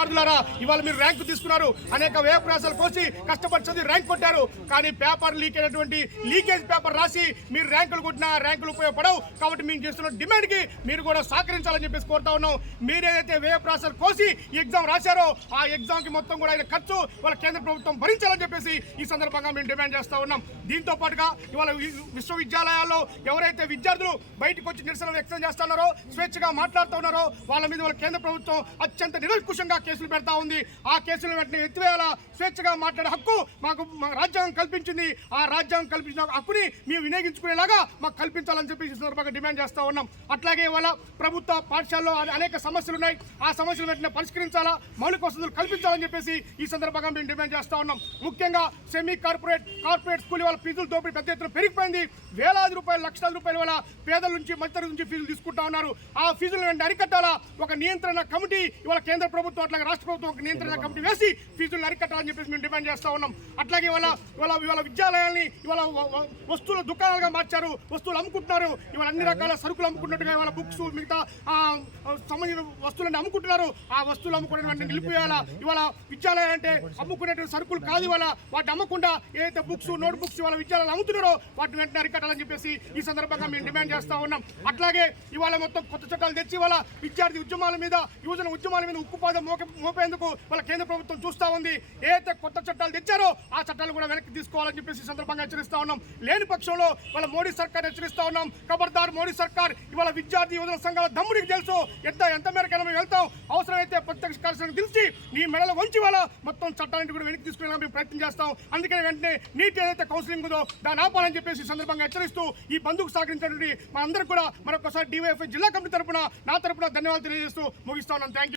విద్యార్థులారా ఇవాళ మీరు ర్యాంకు తీసుకున్నారు. అనేక వేపరాశాలు ప్రయాసాలు కోసి కష్టపడి చదివి ర్యాంక్ కొట్టారు. కానీ పేపర్ లీక్ అయినటువంటి లీకేజ్ పేపర్ రాసి మీరు ర్యాంకులు కొట్టినా ర్యాంకులు ఉపయోగపడవు. కాబట్టి మేము చేస్తున్న డిమాండ్కి మీరు కూడా సహకరించాలని చెప్పేసి కోరుతా ఉన్నాం. మీరు ఏదైతే వ్యయ కోసి ఎగ్జామ్ రాశారో ఆ ఎగ్జామ్కి మొత్తం కూడా ఆయన ఖర్చు వాళ్ళ కేంద్ర ప్రభుత్వం భరించాలని చెప్పేసి ఈ సందర్భంగా మేము డిమాండ్ చేస్తూ ఉన్నాం. దీంతో పాటుగా ఇవాళ విశ్వవిద్యాలయాల్లో ఎవరైతే విద్యార్థులు బయటకు వచ్చి నిరసన వ్యక్తం చేస్తున్నారో స్వేచ్ఛగా మాట్లాడుతున్నారో వాళ్ళ మీద వాళ్ళ కేంద్ర ప్రభుత్వం అత్యంత నిరంకుశంగా కేసులు పెడతా ఉంది. ఆ కేసులు వెంటనే ఎత్తివేయాలా? స్వేచ్ఛగా మాట్లాడే హక్కు మాకు మా రాజ్యాంగం కల్పించింది. ఆ రాజ్యాంగం కల్పించిన హక్కుని మేము వినియోగించుకునేలాగా మాకు కల్పించాలని చెప్పి సందర్భంగా డిమాండ్ చేస్తూ ఉన్నాం. అట్లాగే ఇవాళ ప్రభుత్వ పాఠశాలలో అనేక సమస్యలు ఉన్నాయి. ఆ సమస్యలు వెంటనే పరిష్కరించాలా? మౌలిక వసతులు కల్పించాలని చెప్పేసి ఈ సందర్భంగా మేము డిమాండ్ చేస్తూ ఉన్నాం. ముఖ్యంగా సెమీ కార్పొరేట్ కార్పొరేట్ స్కూల్ వాళ్ళ ఫీజులు దోపిడీ పెద్ద ఎత్తున పెరిగిపోయింది. వేలాది రూపాయలు లక్షల రూపాయల వల్ల పేదల నుంచి మధ్యతరగతి నుంచి ఫీజులు తీసుకుంటా ఉన్నారు. ఆ ఫీజులు వెంటనే అరికట్టాలా? ఒక నియంత్రణ కమిటీ ఇవాళ కేంద్ర ప్రభుత్వం అట్లాగే రాష్ట్ర ప్రభుత్వం ఒక నియంత్రణ కమిటీ వేసి ఫీజులను అరికట్టాలని చెప్పేసి మేము డిమాండ్ చేస్తా ఉన్నాం. అట్లాగే ఇవాళ ఇవాళ ఇవాళ విద్యాలయాల్ని ఇవాళ వస్తువుల దుకాణాలుగా మార్చారు వస్తువులు అమ్ముకుంటున్నారు. ఇవాళ అన్ని రకాల సరుకులు అమ్ముకున్నట్టుగా ఇవాళ బుక్స్ మిగతా సంబంధించిన వస్తువులను అమ్ముకుంటున్నారు. ఆ వస్తువులు అమ్ముకోవడం వెంటనే నిలిపివేయాలా? ఇవాళ విద్యాలయాలు అంటే అమ్ముకునేటువంటి సరుకులు కాదు ఇవాళ. వాటిని అమ్మకుండా ఏదైతే బుక్స్ నోట్ బుక్స్ ఇవాళ విద్యాలయాలు అమ్ముతున్నారో వాటిని వెంటనే అరికట్టాలని చెప్పేసి ఈ సందర్భంగా మేము డిమాండ్ చేస్తా ఉన్నాం. అట్లాగే ఇవాళ మొత్తం కొత్త చట్టాలు తెచ్చి ఇవాళ విద్యార్థి ఉద్యమాల మీద యువజన ఉద్యమాల మీద ఉక్కుపాదం మోపే మోపేందుకు వాళ్ళ కేంద్ర ప్రభుత్వం చూస్తా ఉంది. ఏదైతే కొత్త చట్టాలు తెచ్చారో ఆ చట్టాలు కూడా వెనక్కి తీసుకోవాలని చెప్పేసి సందర్భంగా హెచ్చరిస్తూ ఉన్నాం. లేని పక్షంలో వాళ్ళ మోడీ సర్కార్ హెచ్చరిస్తూ ఉన్నాం. ఖబర్దార్ మోడీ సర్కార్ ఇవాళ విద్యార్థి యువజన సంఘాల దమ్ముడికి తెలుసు. ఎంత ఎంత మేరకు మేము వెళ్తాం. అవసరమైతే ప్రత్యక్ష కార్యక్రమం తెలిసి నీ మెడల వంచి వాళ్ళ మొత్తం చట్టాలను కూడా వెనక్కి తీసుకునే మేము ప్రయత్నం చేస్తాం. అందుకని వెంటనే నీట్ ఏదైతే కౌన్సిలింగ్ ఉందో దాన్ని ఆపాలని చెప్పేసి సందర్భంగా హెచ్చరిస్తూ ఈ బంధుకు సహకరించినటువంటి మా కూడా మరొకసారి డివైఎఫ్ఐ జిల్లా కమిటీ తరపున నా తరపున ధన్యవాదాలు తెలియజేస్తూ ముగిస్తా ఉన్నాం థ్యాంక్